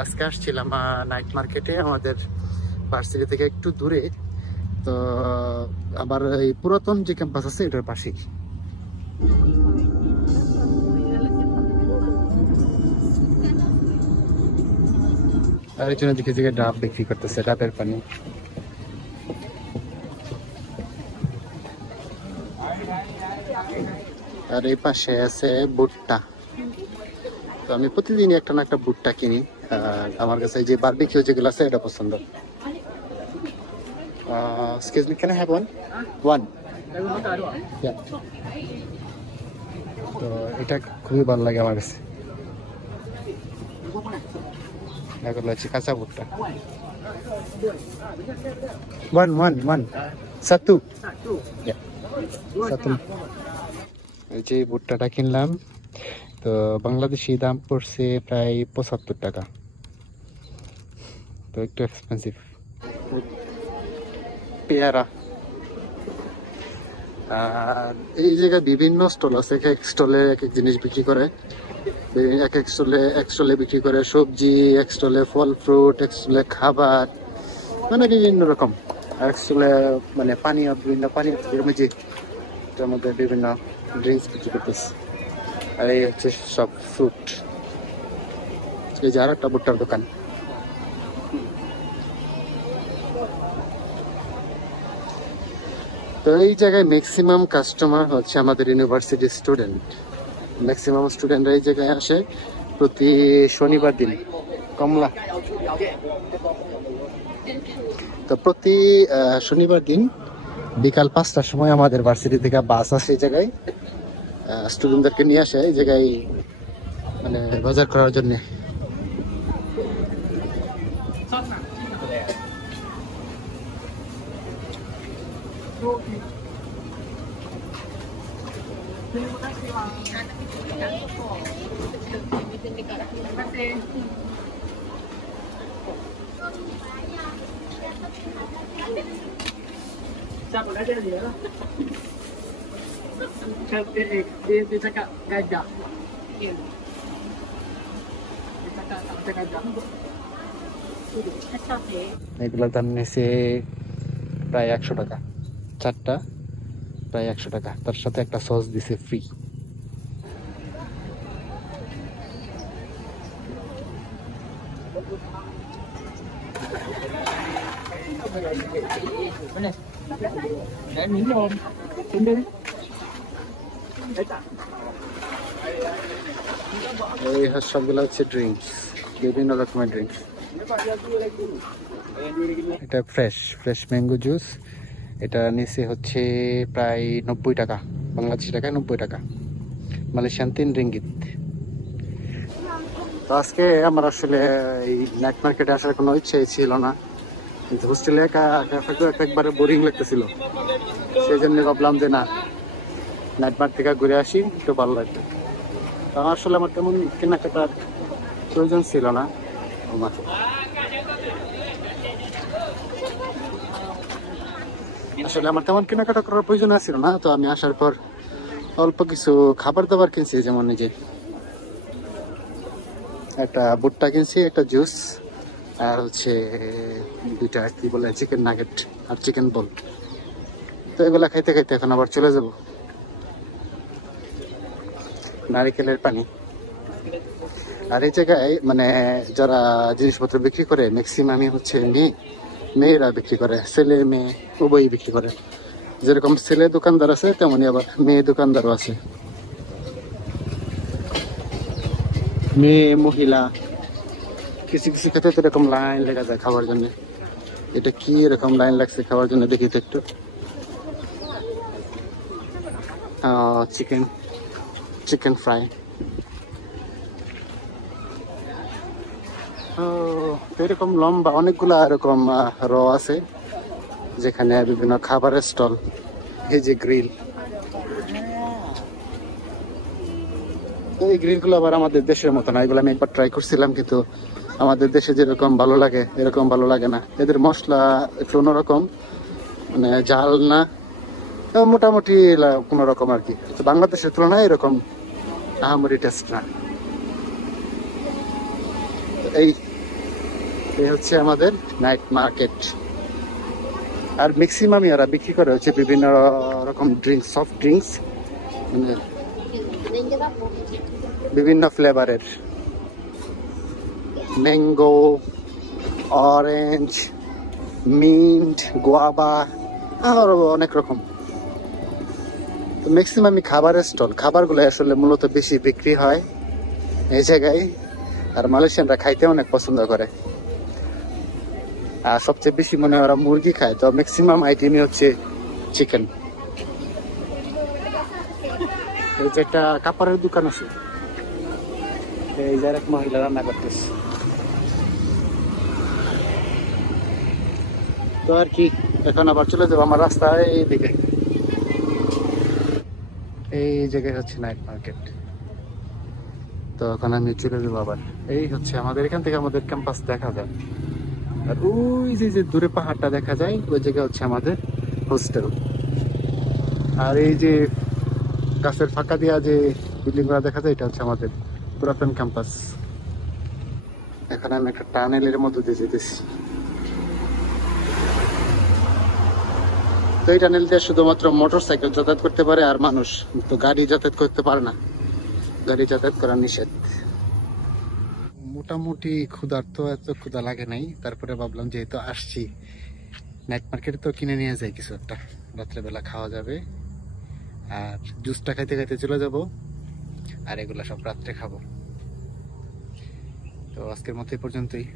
আজকে আসছিলাম নাইট মার্কেটে, আমাদের ভার্সিটি থেকে একটু দূরে। তো আবার এই পুরাতন যে ক্যাম্পাস আছে এটার পাশেই। আর এই জন্য দিকে দিকে ডাব বিক্রি করতেছে, ডাবের পানি। আর এই পাশে আছে ভুট্টা। তো আমি প্রতিদিনই একটা না একটা ভুট্টা কিনি। আমার কাছে যে বারবিকিউ যেগুলো আছে এটা পছন্দ। Excuse me, can I have one? One. Yeah. তো এটা খুবই ভালো লাগে আমার কাছে। এগুলো হচ্ছে কাঁচা ভুট্টা। One. Satu. Yeah. Satu. এই যে ভুট্টাটা কিনলাম, তো বাংলাদেশি দাম পড়ছে প্রায় 75 টাকা, তো একটু এক্সপেন্সিভ। পেয়ারা, এই জায়গায় বিভিন্ন স্টল আছে, এক স্টলে এক এক জিনিস বিক্রি করে। এক স্টলে বিক্রি করে সবজি, এক স্টলে ফল ফ্রুট, এক স্টলে খাবার, মানে বিভিন্ন রকম। এক স্টলে মানে পানীয়, বিভিন্ন পানীয় এটার মধ্যে বিভিন্ন ড্রিঙ্কস বিক্রি করতেছে। আর এই হচ্ছে সব ফ্রুট। এই যে আর একটা ভুট্টার দোকান। তো এই জায়গায় ম্যাক্সিমাম কাস্টমার হচ্ছে আমাদের ইউনিভার্সিটির স্টুডেন্ট। ম্যাক্সিমাম স্টুডেন্টরা এই জায়গায় আসে প্রতি শনিবার দিন। কমলা, তো প্রতি শনিবার দিন বিকাল 5টার সময় আমাদের ভার্সিটি থেকে বাস আসে এই জায়গায়, স্টুডেন্টদেরকে নিয়ে আসে এই জায়গায় মানে বাজার করার জন্য। এগুলোর দাম নিয়েছে প্রায় 100 টাকা, 4টা প্রায় 100 টাকা। তার সাথে একটা সস দিছে ফ্রি। এই সবগুলো হচ্ছে ড্রিঙ্কস, বিভিন্ন রকমের ড্রিঙ্কস। এটা ফ্রেশ ম্যাঙ্গো জুস, এটা নিচে হচ্ছে প্রায় 90 টাকা, বাংলাদেশি টাকায় 90 টাকা, মালয়েশিয়ান 3 রিঙ্গিত। তো আজকে আমার আসলে এই নাইট মার্কেটে আসার কোনো ইচ্ছাই ছিল না, কিন্তু হোস্টেলে একবারে বোরিং লাগতেছিল, সেই জন্য ভাবলাম যে না, নাইট মার্কেট থেকে ঘুরে আসি, একটু ভালো লাগবে। তো আসলে আমার তেমন কেনাকাটার প্রয়োজন ছিল না আমার। আসলে আমার তেমন কেনাকাটা করার প্রয়োজন ছিল না। তো আমি আসার পর অল্প কিছু খাবার দাবার কিনছি, যেমন এই যে একটা ভুট্টা কিনছি, একটা জুস, আর হচ্ছে দুইটা কি বলে চিকেন নাগেট আর চিকেন বল। তো এগুলা খাইতে খাইতে এখন আবার চলে যাব। নারিকেলের পানি। আর এই জায়গায় মানে যারা জিনিসপত্র বিক্রি করে ম্যাক্সিমামই হচ্ছে মেয়েরা বিক্রি করে, ছেলে মেয়ে উভয়ই বিক্রি করে। যেরকম ছেলে দোকানদার আছে তেমনি আবার মেয়ে দোকানদারও আছে। মেয়ে মহিলা কিছু কিছু ক্ষেত্রে তো এরকম লাইন লেগে যায় খাওয়ার জন্য। এটা কি এরকম লাইন লাগছে খাওয়ার জন্য, দেখি তো একটু। Chicken fry. এরকম লম্বা অনেকগুলা এরকম র আছে, যেখানে বিভিন্ন খাবারের স্টল। এই যে গ্রিল, এই গ্রিল গুলো আবার আমাদের দেশের মতো না। এগুলো আমি একবার ট্রাই করছিলাম, কিন্তু আমাদের দেশে যেরকম ভালো লাগে এরকম ভালো লাগে না। এদের মশলা একটু অন্যরকম, মানে ঝাল না, মোটামুটি কোন রকম আর কি। বাংলাদেশের তুলনায় এরকম আহামরি টেস্ট না। এই এই হচ্ছে আমাদের নাইট মার্কেট। আর ম্যাক্সিমামই ওরা বিক্রি করে হচ্ছে বিভিন্ন রকম ড্রিঙ্কস, সফট ড্রিঙ্কস, মানে বিভিন্ন ফ্লেভারের, ম্যাঙ্গো, অরেঞ্জ, মিন্ট, গোয়াবা, আরো অনেক রকম। তো ম্যাক্সিমামই খাবারের স্টল, খাবারগুলো আসলে মূলত বেশি বিক্রি হয় এই জায়গায়। আর মালয়েশিয়ানরা খাইতে অনেক পছন্দ করে, আর সবচেয়ে বেশি মনে হয় ওরা মুরগি খায়, তো ম্যাক্সিমাম আইটেমই হচ্ছে চিকেন। এই যে একটা কাপড়ের দোকান আছে, এই যে এক মহিলা রান্না করতেছে। তো আর কি, এখন আবার চলে যাবো আমার রাস্তায় এইদিকে। এই জায়গায় হচ্ছে নাইট মার্কেট। তো এখন আমি চলে যাবো আবার। এই হচ্ছে আমাদের এখান থেকে আমাদের ক্যাম্পাস দেখা যায়, আর ওই যে দূরে পাহাড়টা দেখা যায়, ওই জায়গা হচ্ছে আমাদের হোস্টেল। আর এই যে গাছের ফাঁকা দিয়া যে বিল্ডিং গুলা দেখা যায়, এটা হচ্ছে আমাদের পুরাতন ক্যাম্পাস। এখন আমি একটা টানেলের মধ্যে দিয়ে যেতেছি। তো এই টানেল দিয়ে শুধুমাত্র মোটর সাইকেল যাতায়াত করতে পারে, আর মানুষ তো গাড়ি যাতায়াত করতে পারে না, গাড়ি যাতায়াত করা নিষেধ। মোটামুটি ক্ষুধার্ত, এত ক্ষুধা লাগে নাই, তারপরে ভাবলাম যেহেতু আসছি নাইট মার্কেটে তো কিনে নিয়ে যাই কিছু একটা, রাত্রেবেলা খাওয়া যাবে। আর জুসটা খাইতে খাইতে চলে যাব, আর এগুলা সব রাত্রে খাবো। তো আজকের মতো এই পর্যন্তই।